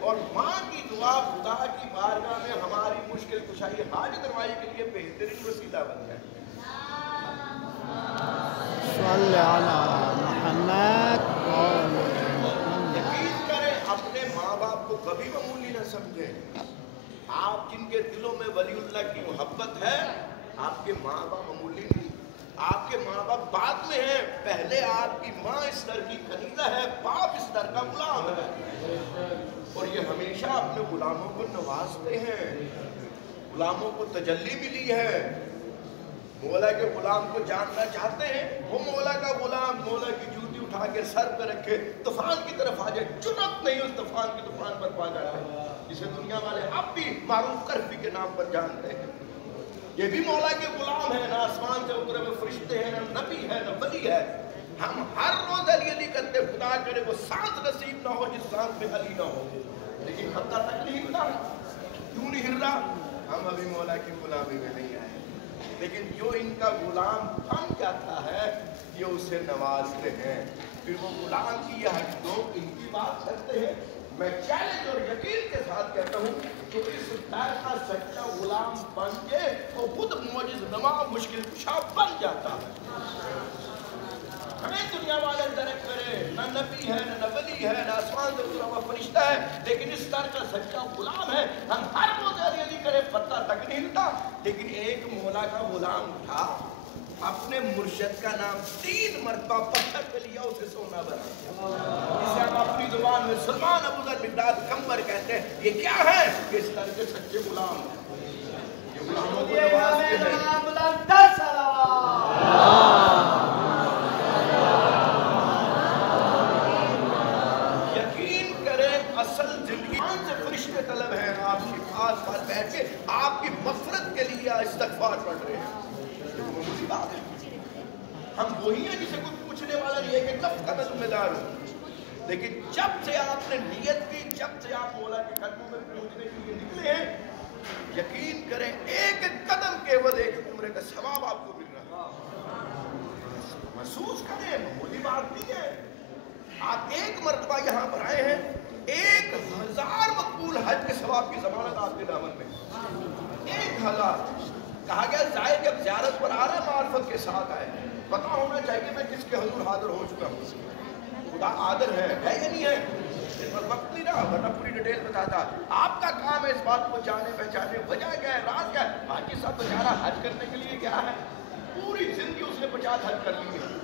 اور ماں کی دعا خدا کی بارگاہ میں ہماری مشکل کشائی حاجت روائی کے لیے بہترین وسیلہ بن جائے۔ صلی علی محمد۔ یقین کریں اپنے ماں باپ کو کبھی معمولی نہ سمجھیں۔ آپ جن کے دلوں میں ولی اللہ کی محبت ہے، آپ کے ماں باپ معمولی نہیں۔ آپ کے ماں باپ بعد میں ہیں، پہلے آپ کی ماں اس در کی خلیلہ ہے، باپ اس در کا غلام ہے، اور یہ ہمیشہ اپنے غلاموں کو نوازتے ہیں، غلاموں کو تجلی ملی ہے۔ مولا کے غلام کو جاننا چاہتے ہیں، وہ مولا کا غلام مولا کی جوتی اٹھا کے سر پہ رکھے طوفان کی طرف آ جائے، جرأت نہیں اس طوفان کی طوفان پر پا جاتا ہے، جسے دنیا والے اب بھی معروف کرفی کے نام پر جانتے ہیں۔ یہ بھی مولا کے غلام ہے، نہ آسمان سے اترے ہوئے فرشتے ہیں، نہ نبی ہے، نہ ولی ہے۔ ہم ہر روز علی علی کرتے، خدا کرے وہ سانس نصیب نہ ہو جس سانس میں علی نہ ہو، لیکن پتہ تک نہیں ہل رہا۔ کیوں نہیں ہل رہا؟ ہم ابھی مولا کی غلامی میں نہیں آئے، لیکن جو ان کا غلام بن جاتا ہے یہ اسے نوازتے ہیں، پھر وہ غلام کی یہ حق لوگ ان کی بات کرتے ہیں۔ میں چیلنج اور یقین کے ساتھ کہتا ہوں کہ اس در کا سچا غلام بن کے وہ خود معجز نما مشکل کشا بن جاتا ہے۔ ہمیں دنیا والے درک کرے، نہ نبی ہے، نہ ولی ہے، نہ آسمان سے اترا ہوا فرشتہ ہے، لیکن اس در کا سچا غلام ہے۔ ہم ہر روز علی علی کرے، پتہ تک نہیں ہلتا، لیکن ایک مولا کا غلام اٹھا، اپنے مرشد کا نام 3 مرتبہ پتھر پہ لیا، اسے سونا بنا دیا، جسے ہم اپنی زبان میں سلمان ابو ذر مقداد کمبر کہتے ہیں۔ یہ کیا ہے؟ یہ اس در کے سچے غلام ہیں، یہ غلاموں کو نوازتے ہیں۔ یقین کریں اصل زندگی سے فرشتے طلب ہیں، آپ کے پاس بیٹھ کے آپ کی مغفرت کے لیے استغفار پڑھ رہے ہیں، وہ مجھے بات ہے۔ ہم وہی ہیں جسے کوئی پوچھنے والا نہیں ہے کہ کب کا میں ذمہ دار ہوں، لیکن جب سے آپ نے نیت کی، جب سے آپ مولا کے قدموں میں پہنچنے کے لیے نکلے ہیں، یقین کریں ایک قدم کے عوض ایک عمرے کا ثواب آپ کو مل رہا ہے۔ محسوس کریں، معمولی بات نہیں ہے۔ آپ ایک مرتبہ یہاں پر آئے ہیں، 1000 مقبول حج کے ثواب کی ضمانت آپ کے دامن میں، 1000۔ کہا گیا زائر جب زیارت پر آ رہا ہے معرفت کے ساتھ آئے، پتہ ہونا چاہیے میں کس کے حضور حاضر ہو چکا ہوں۔ خدا عادل ہے یا نہیں ہے؟ اس پر وقت نہیں رہا ورنہ پوری ڈیٹیل بتاتا۔ آپ کا کام ہے اس بات کو جانے پہچانے، وجہ کیا ہے، راز کیا ہے۔ حاجی صاحب بیچارہ حج کرنے کے لیے کیا ہے، پوری زندگی اس نے 50 حج کر لی ہے۔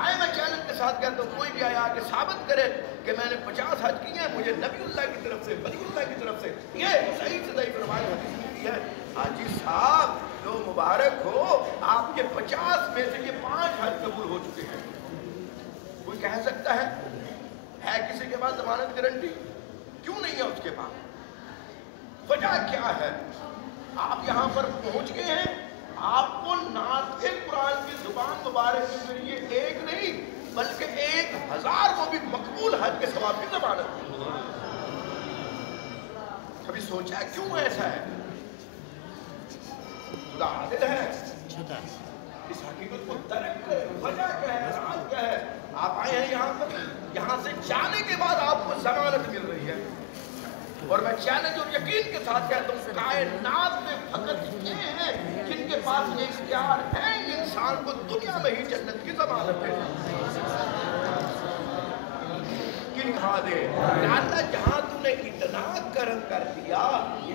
آئے میں چیلنج کے ساتھ کہتا ہوں، کوئی بھی آیا کہ ثابت کرے کہ میں نے 50 حج کیے ہیں، مجھے نبی اللہ کی طرف سے، ولی اللہ کی طرف سے یہ صحیح سے صحیح روایت حدیث ملتی ہے۔ حاجی صاحب جو مبارک ہو، آپ کے 50 میں سے یہ 5 حج قبول ہو چکے ہیں۔ کوئی کہہ سکتا ہے کسی کے پاس ضمانت گارنٹی؟ کیوں نہیں ہے اس کے پاس؟ وجہ کیا ہے؟ آپ یہاں پر پہنچ گئے ہیں، آپ کو نعت قرآن کی زبان مبارک کے ذریعے ایک نہیں بلکہ 1000 کو بھی مقبول حج کے ثواب کی ضمانت۔ کبھی سوچا ہے کیوں ایسا ہے؟ خدا عادل ہے، اس حقیقت کو درک کرے، وجہ کیا ہے، راز کیا ہے۔ آپ آئے ہیں یہاں پر، یہاں سے جانے کے بعد آپ کو ضمانت مل رہی ہے، اور میں چیلنج اور یقین کے ساتھ کہتا ہوں کائنات میں فقط یہ ہیں جن کے پاس یہ اختیار ہے انسان کو دنیا میں ہی جنت کی ضمانت ہے۔ کن کھا دے یا اللہ جہاں تو نے اتنا کرم کر دیا،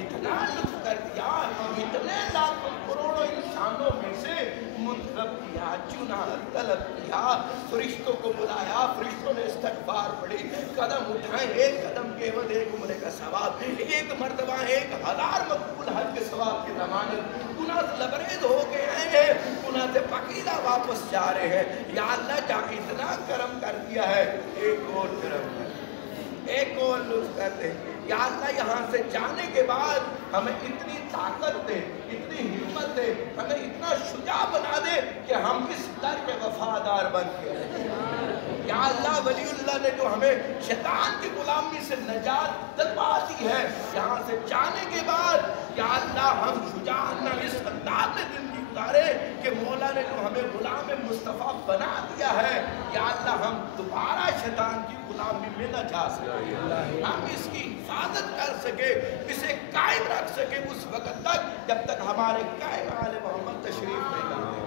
اتنا لطف کر دیا، اتنے لاکھوں کروڑوں انسانوں میں سے منتخب کیا، چنا، طلب کیا، فرشتوں کو بلایا، فرشتوں نے استغفار پڑھی، قدم اٹھائے، ایک قدم کے عوض ایک عمرے کا ثواب، ایک مرتبہ 1000 مقبول حج کے ثواب کی ضمانت۔ گناہ سے لبریز ہو کے آئے ہیں، گناہ سے پکیلا واپس جا رہے ہیں۔ یا اللہ جہاں اتنا کرم کر دیا ہے، ایک اور کرم کر، ایک اور لطف کر دے۔ یا اللہ یہاں سے جانے کے بعد ہمیں اتنی طاقت دے، اتنی ہمت دے، ہمیں اتنا شجاع بنا دے کہ ہم اس در کے وفادار بن کے رہیں۔ یا اللہ ولی اللہ نے جو ہمیں شیطان کی غلامی سے نجات دلوا دی ہے، یہاں سے جانے کے بعد یا اللہ ہم شجاعانہ اس انداز میں زندگی گزارے کہ مولا نے جو ہمیں غلام مصطفیٰ بنا دیا ہے، یا اللہ ہم دوبارہ شیطان کی غلامی میں نہ جا سکے، ہم اس کی حفاظت کر سکے، اسے قائم رکھ سکے اس وقت تک جب تک ہمارے قائم آل محمد تشریف نہیں لاتے۔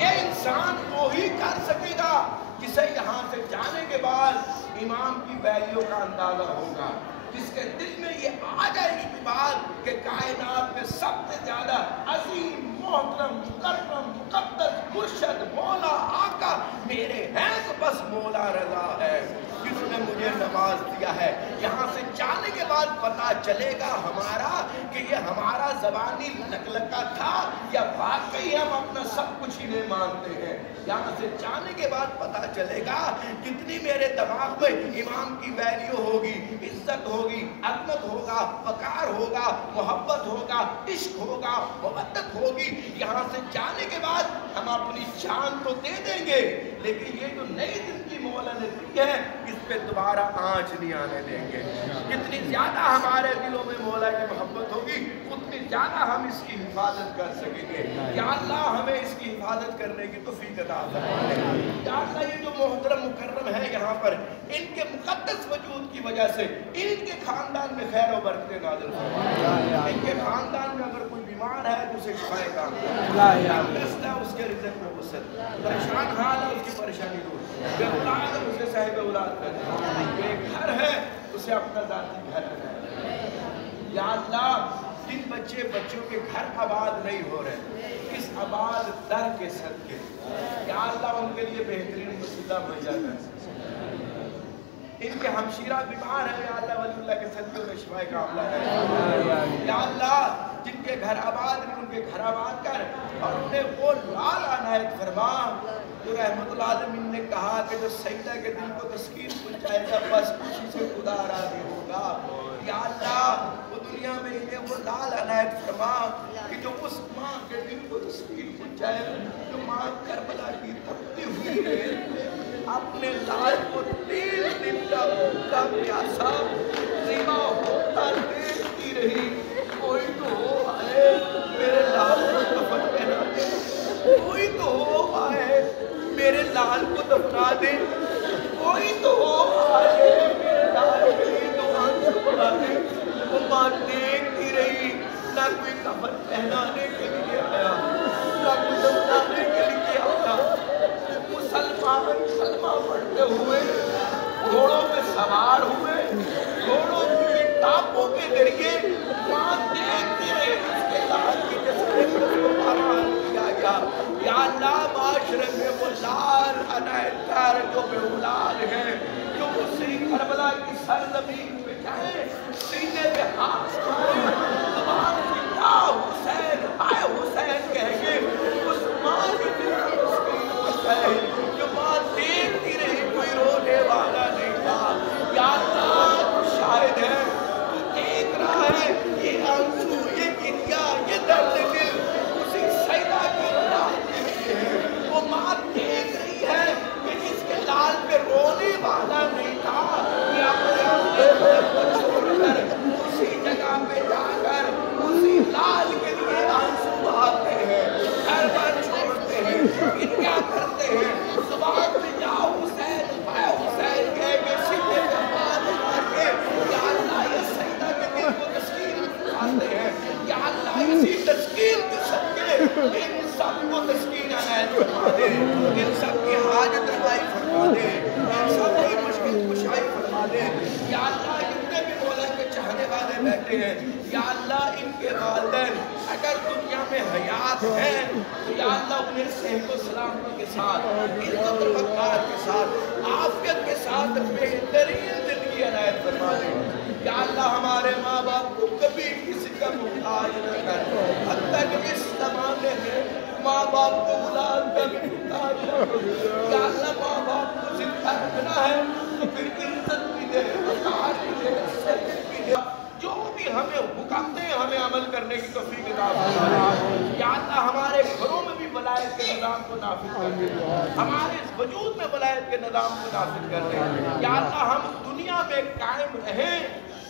یہ انسان وہی کر سکے گا جسے یہاں سے جانے کے بعد امام کی ویلیو کا اندازہ ہوگا، جس کے دل میں یہ آ جائے گی بات کہ کائنات میں سب سے زیادہ عظیم، محترم، مکرم، مقدس، مرشد، مولا، آقا میرے ہیں تو بس مولا رضا ہے جنہوں نے مجھے نواز دیا ہے۔ یہاں سے جانے کے بعد پتہ چلے گا ہمارا کہ یہ ہمارا زبانی لکلکا تھا یا واقعی ہم اپنا سب کچھ انہیں مانتے ہیں۔ یہاں سے جانے کے بعد پتہ چلے گا کتنی میرے دماغ میں امام کی ویلیو ہوگی، عزت ہوگی، عظمت ہوگا، وقار ہوگا، محبت ہوگا، عشق ہوگا، مودت ہوگی۔ یہاں سے جانے کے بعد ہم اپنی جان تو دے دیں گے لیکن یہ جو نئی زندگی مولا نے دی ہے اس پہ دوبارہ آنچ نہیں آنے دیں گے۔ جتنی زیادہ ہمارے دلوں میں مولا کی محبت ہوگی اتنی زیادہ ہم اس کی حفاظت کر سکیں گے۔ یا اللہ ہمیں اس کی حفاظت کرنے کی توفیق عطا فرما۔ یا اللہ یہ جو محترم مکرم ہے یہاں پر ان کے مقدس وجود کی وجہ سے ان کے خاندان میں خیر و برکتیں نازل فرما۔ ان کے خاندان میں اگر کوئی بیمار ہے تو اسے شفائے کام ہے، اس کے رزق میں وسعت، پریشان حال ہے اس کی پریشانی دور، بے اولاد ہے اسے صاحب اولاد کر دے، بے گھر ہے اسے اپنا ذاتی گھر بنائے۔ یا اللہ جن بچوں کے گھر آباد نہیں ہو رہے اس آباد در کے صدقے یا اللہ ان کے لیے بہترین وسیلہ مہیا کر۔ ان کے ہمشیرہ بیمار ہے یا اللہ ولی اللہ کے صدقے میں شفائے کا عملہ ہے۔ یا اللہ جن کے گھر آباد ہیں ان کے گھر آباد کر اور انہیں وہ لال عنایت فرما جو رحمت العالمین نے کہا کہ جو سجدہ کے دل کو تسکین پہنچائے گا بس اسی سے خدا راضی ہوگا۔ یا اللہ وہ دنیا میں انہیں وہ لال عنایت فرما کہ جو اس ماں کے دل کو تسکین پہنچائے جو ماں کربلا کی تپتی ہوئی ہے اپنے لال کو 3 دن کا پیاسا زیبا ہوتا دیکھتی رہی، کوئی تو ہو آئے میرے لال کو کفن پہنا دے، کوئی تو ہو آئے میرے لال کو دفنا دے، کوئی تو ہو آئے میرے لال کے لیے تو آنسو بڑھا دے۔ وہ ماں دیکھتی رہی، نہ کوئی کفن پہنانے کے لیے آیا نہ کوئی دفنانے کے لیے آیا۔ مسلمان کلمہ پڑھتے ہوئے گھوڑوں پہ سوار ہوئے، گھوڑوں کی ٹاپوں کے ذریعے ماں دیکھتی رہی اس کے لال کی جسد کو پامال کیا گیا۔ یا اللہ معاشرے میں وہ لال عنایت کار جو بے اولاد ہیں جو اسی کربلا کی سرزمین پہ جائیں سینے پہ ہاتھ مارے زبان سے یا حسین آئے حسین کہہ کے اس ماں کے دل کو تسکین پہنچائے جو ماں دیکھتی رہی کوئی رونے والا نہیں تھا۔ یا اللہ تو شاہد ہے تو دیکھ رہا ہے یہ آنسو یہ گریا یہ درد دل اسی سیدہ کی رات کے لیے ہے۔ وہ ماں دیکھ رہی ہے کہ جس کے لال پہ رونے والا نہیں تھا یہ اپنے کو چھوڑ کر اسی جگہ پہ جا کر اسی لال کے لیے آنسو بہاتے ہیں، گھر بار چھوڑتے ہیں، پھر کیا کرتے ہیں زبان میں یا حسین اے حسین کہہ کے سینے کا بات مار کے یا اللہ یہ سیدہ کے دل کو تسکین پہنچاتے ہیں۔ یا اللہ اسی تسکین کے صدقے ان سب کو تسکین عنایت فرما دے، ان سب کی حاجت روائی فرما دے، ان سب کی مشکل کشائی فرما دے۔ یا اللہ جتنے بھی مولا کے چاہنے والے بیٹھے ہیں یا اللہ ان کے والدین اگر دنیا میں حیات ہیں تو یا اللہ انہیں صحت و سلامتی کے ساتھ عزت و وقار کے ساتھ عافیت کے ساتھ بہترین زندگی عنایت فرما دے۔ یا اللہ ہمارے ماں باپ کو کبھی کسی کا محتاج نہ کر، حتیٰ کہ اس زمانے میں ماں باپ کو اولاد کا بھی محتاج نہ کر۔ یا اللہ ماں باپ کو زندہ رکھنا ہے تو پھر عزت بھی دے، وقار بھی دے، صحت بھی دے، جو بھی ہمیں حکم دے ہمیں عمل کرنے کی توفیق عطا فرما۔ یا اللہ ہمارے گھروں میں بھی ولایت کے نظام کو نافذ کر دے، ہمارے اس وجود میں ولایت کے نظام کو نافذ کر دے۔ یا اللہ ہم دنیا میں قائم رہیں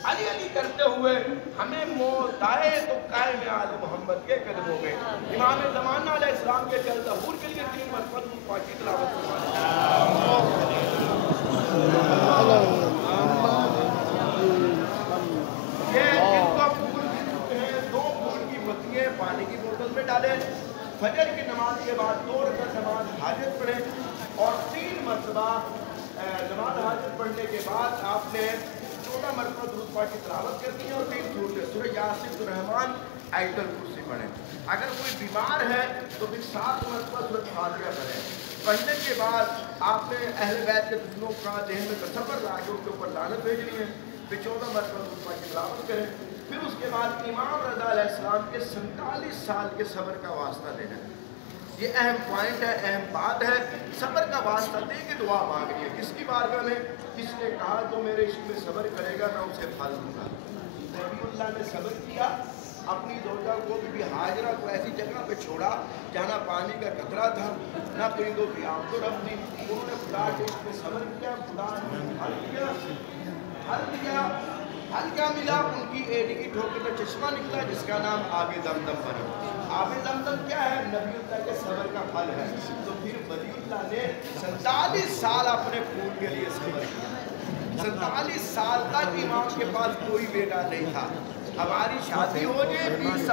علی علی کرتے ہوئے ہمیں موت آئے تو قائم آل محمد کے قدموں میں امام زمانہ علیہ السلام کے چل ظہور کے لیے 3 مرتبہ درود پاک کی تلاوت فرمائیں۔ یہ جن کو پھول کی ہیں 2 پھول کی پتیاں پانی کی بوتل میں ڈالیں، فجر کی نماز کے بعد 2 رکعت نماز حاجت پڑھیں اور 3 مرتبہ نماز حاجت پڑھنے کے بعد آپ نے 14 مرتبہ درود پاک کی تلاوت کرنی ہے اور 3 سورتیں سورہ یاسین، الرحمن، آیت الکرسی پڑھیں۔ اگر کوئی بیمار ہے تو پھر 7 مرتبہ سورۃ فاتحہ پڑھیں۔ پڑھنے کے بعد آپ نے اہل بیت کے دشمنوں کا ذہن میں تصور لا کے ان کے اوپر لعنت بھیجنی ہے، پھر 14 مرتبہ درود پاک کی تلاوت کریں۔ پھر اس کے بعد امام رضا علیہ السلام کے 47 سال کے صبر کا واسطہ دینا ہے۔ یہ اہم پوائنٹ ہے، اہم بات ہے، صبر کا واسطہ دے کے دعا مانگنی ہے۔ کس کی بارگاہ میں؟ کس نے کہا تو میرے عشق میں صبر کرے گا میں اسے پھل دوں گا۔ نبی اللہ نے صبر کیا، اپنی زوجہ کو بی ہاجرہ کو ایسی جگہ پہ چھوڑا جہاں نہ پانی کا قطرہ تھا نہ پرندوں کی آمد و رفت تھی۔ انہوں نے خدا کے عشق میں صبر کیا، خدا نے حل کیا، حل کیا ملا؟ ان کی ایڑی کی ٹھوکر میں چشمہ نکلا جس کا نام آب زمزم بنا۔ آب زمزم کیا ہے؟ نبی اللہ کے صبر کا پھل ہے۔ تو پھر ولی اللہ نے 47 سال اپنے پھول کے لیے صبر کیا۔ 47 سال تک امام کے پاس کوئی بیٹا نہیں تھا۔ ہماری شادی ہو جائے 20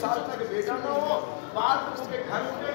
سال تک بیٹا نہ ہو، بعض لوگوں کے گھر ہو جائے